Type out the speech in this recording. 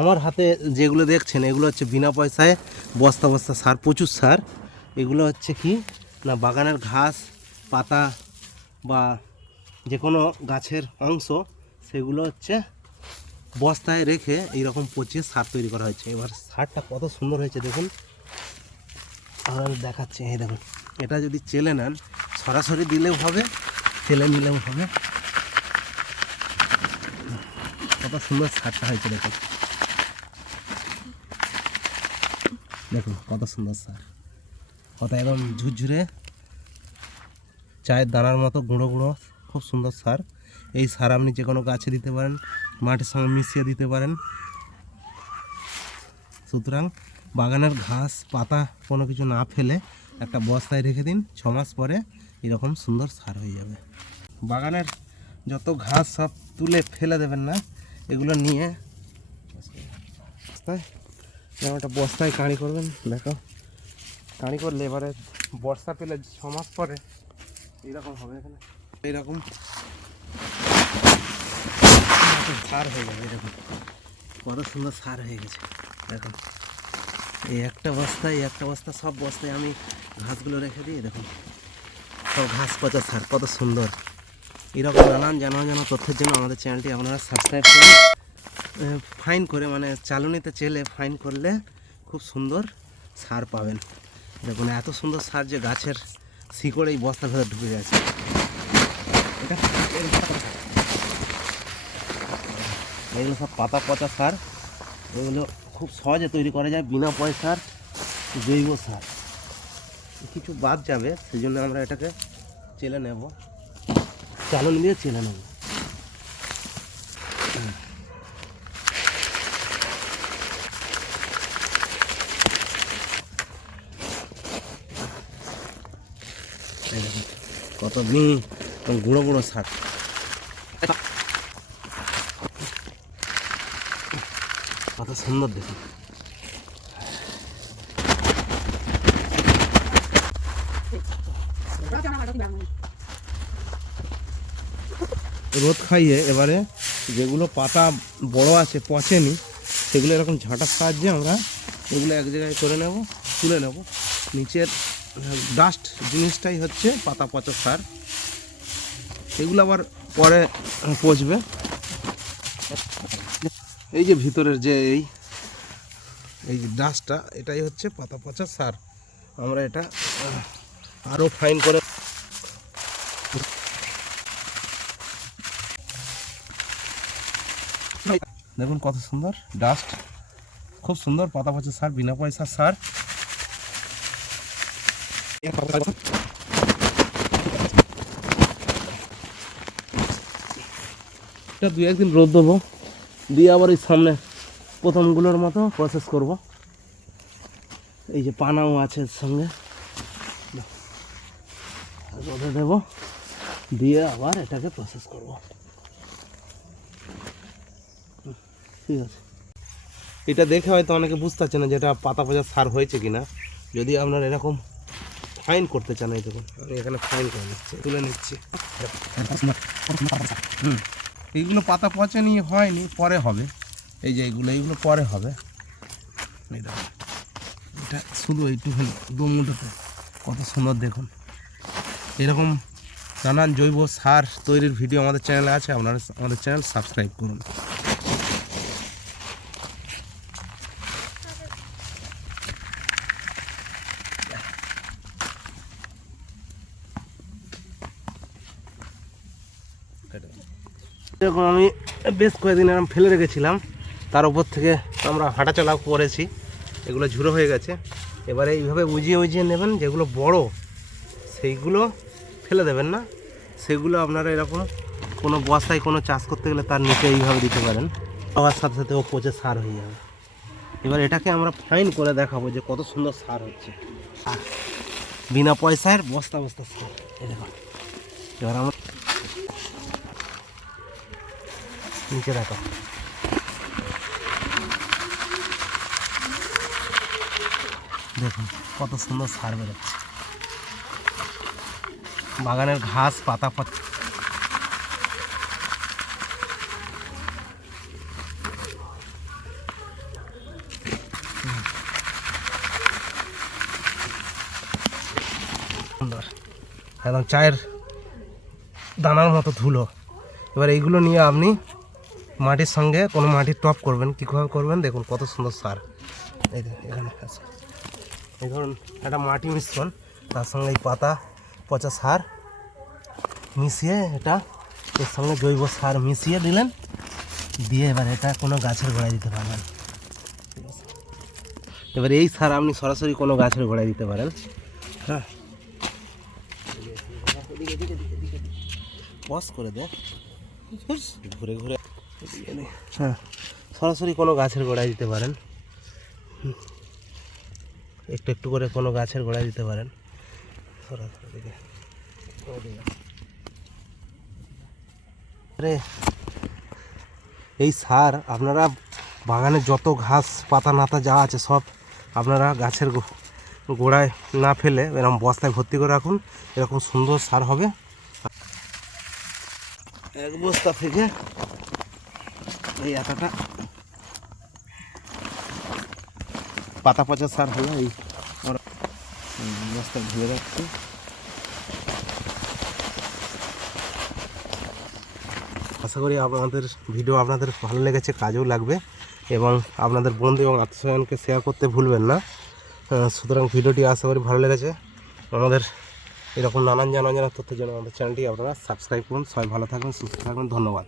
আমার হাতে যেগুলো দেখছেন, এগুলো হচ্ছে বিনা পয়সায় বস্তা বস্তা সার, প্রচুর সার। এগুলো হচ্ছে কি? না, বাগানের ঘাস, পাতা বা যে কোনো গাছের অংশ, সেগুলো হচ্ছে বস্তায় রেখে এইরকম পচিয়ে সার তৈরি করা হয়েছে। এবার সারটা কত সুন্দর হয়েছে দেখুন। আর আমি দেখাচ্ছি, এই দেখুন। এটা যদি চেলে নেন, সরাসরি দিলেও হবে চেলে নিলেও হবে। কত সুন্দর সারটা হয়েছে দেখুন। দেখুন কত সুন্দর সার কত একদম ঝুরঝুরে চায়ের দানার মতো গুঁড়ো গুঁড়ো, খুব সুন্দর সার এই সার আপনি যে কোনো গাছে দিতে পারেন মাটির সঙ্গে মিশিয়ে দিতে পারেন। সুতরাং বাগানের ঘাস, পাতা কোনো কিছু না ফেলে একটা বস্তায় রেখে দিন, ছ মাস পরে এরকম সুন্দর সার হয়ে যাবে। বাগানের যত ঘাস সব তুলে ফেলে দেবেন না, এগুলো নিয়ে বস্তায় একটা বস্তায় কাঁড়ি করবেন দেখো কাঁড়ি করলে এবারে বর্ষা পেলে ছ মাস পরে এইরকম হবে এখানে। এইরকম। সার হয়ে যাবে এরকম কত সুন্দর সার হয়ে গেছে দেখো এই একটা বস্তায়, এই একটা বস্তা, সব বস্তায় আমি ঘাসগুলো রেখে দিই, দেখুন। সব ঘাস পচা সার, কত সুন্দর। এরকম নানান জানা জানা তথ্যের জন্য আমাদের চ্যানেলটি আপনারা সাবস্ক্রাইব করুন। ফাইন করে মানে চালনিতে চেলে ফাইন করলে খুব সুন্দর সার পাবেন। দেখুন, এত সুন্দর সার যে গাছের শিকড়ে এই বস্তার ভেতর ঢুকে গেছে। এটা এগুলো সব পাতা পচা সার। এগুলো খুব সহজে তৈরি করা যায় বিনা পয়সার জৈব সার। কিছু বাদ যাবে সেই জন্য আমরা এটাকে চেলে নেব। চালন দিয়ে চেলে নেব। কত মিহি গুঁড়ো গুঁড়ো শাক। কত সুন্দর দেখুন রোদ খাইয়ে এবারে যেগুলো পাতা বড় আছে পচেনি সেগুলো এরকম ঝাঁটার সাহায্যে আমরা এগুলো এক জায়গায় করে নেব, তুলে নেব। নিচের ডাস্ট জিনিসটাই হচ্ছে পাতা পচা সার। এগুলো আবার পরে পচবে। এই যে ভিতরের যে এই এই যে ডাস্টটা এটাই হচ্ছে পাতা পচা সার। আমরা এটা আরও ফাইন করে দেখুন কত সুন্দর ডাস্ট খুব সুন্দর পাতা পচা সার, বিনা পয়সার সার। দুই একদিন রোদ দেবো। দিয়ে আবার এই সামনে প্রথমগুলোর মতো প্রসেস করব। এই যে পানাও আছে সঙ্গে। রোদে দেব। দিয়ে আবার এটাকে প্রসেস করব। ঠিক আছে। এটা দেখে হয়তো অনেকে বুঝতে পারছে না যে এটা পাতা পচা সার হয়েছে কিনা। যদি আপনার এরকম ফাইন করতে চান এই দেখুন। আমি এখানে ফাইন করে নিচ্ছি। তুলে নিচ্ছি। হুম। এইগুলো পাতা পচেনি হয়নি পরে হবে। এই যে এইগুলো এইগুলো পরে হবে। এই দেখুন। এটা শুধু এইটুখানি দু মুঠোতে। কত সুন্দর দেখুন। এরকম নানান জৈব সার তৈরির ভিডিও আমাদের চ্যানেলে আছে। আপনারা আমাদের চ্যানেল সাবস্ক্রাইব করুন। এরকম আমি বেশ কয়েকদিন এরকম ফেলে রেখেছিলাম। তার উপর থেকে আমরা হাঁটাচলা করেছি। এগুলো ঝুরো হয়ে গেছে। এবারে এইভাবে উজিয়ে উজিয়ে নেবেন, যেগুলো বড়, সেইগুলো ফেলে দেবেন না। সেগুলো আপনারা এরকম কোনো বস্তায় কোনো চাষ করতে গেলে তার নিচে এইভাবে দিতে পারেন। আবার সাথে সাথে ও পচে সার হয়ে যাবে। এবার এটাকে আমরা ফাইন করে দেখাবো যে কত সুন্দর সার হচ্ছে। বিনা পয়সার বস্তা বস্তা সার। দেখুন। এবার আমরা নিচে দেখো। দেখুন, কত সুন্দর সার বেরোচ্ছে। বাগানের ঘাস, পাতা পাতা একদম চায়ের দানার মতো ধুলো। এবার এইগুলো নিয়ে আপনি মাটির সঙ্গে কোনো মাটির টপ করবেন, কীভাবে করবেন দেখুন কত সুন্দর সার। এই এখানে এই ধরুন একটা মাটি মিশ্রণ, তার সঙ্গে এই পাতা, পচা সার মিশিয়ে এটা এর সঙ্গে জৈব সার মিশিয়ে দিলেন, দিয়ে এবার এটা কোনো গাছের গোড়ায় দিতে পারবেন। এবার এই সার আপনি সরাসরি কোনো গাছের গোড়ায় দিতে পারেন। হ্যাঁ। বস করে দে। ঘুরে ঘুরে। হ্যাঁ। সরাসরি কোনো গাছের গোড়ায় দিতে পারেন। একটু একটু করে কোনো গাছের গোড়ায় দিতে পারেন। সরাসরি দিকে। আরে এই সার আপনারা বাগানে যত ঘাস পাতা নাতা যা আছে সব আপনারা গাছের গোড়ায় না ফেলে এরকম বস্তায় ভর্তি করে রাখুন। এরকম সুন্দর সার হবে। এক বস্তা থেকে এই এতটা পাতা পচা সার হলো এই। বস্তায় ধুয়ে রাখছি। আশা করি আপনাদের ভিডিও আপনাদের ভালো লেগেছে, কাজেও লাগবে। এবং আপনাদের বন্ধু এবং আত্মীয়স্বজনকে শেয়ার করতে ভুলবেন না। সুতরাং ভিডিওটি আশা করি ভালো লেগেছে। আমাদের এরকম নানান জানা জানা তথ্যের জন্য আমাদের চ্যানেলটি আপনারা সাবস্ক্রাইব করুন। সবাই ভালো থাকবেন, সুস্থ থাকবেন। ধন্যবাদ।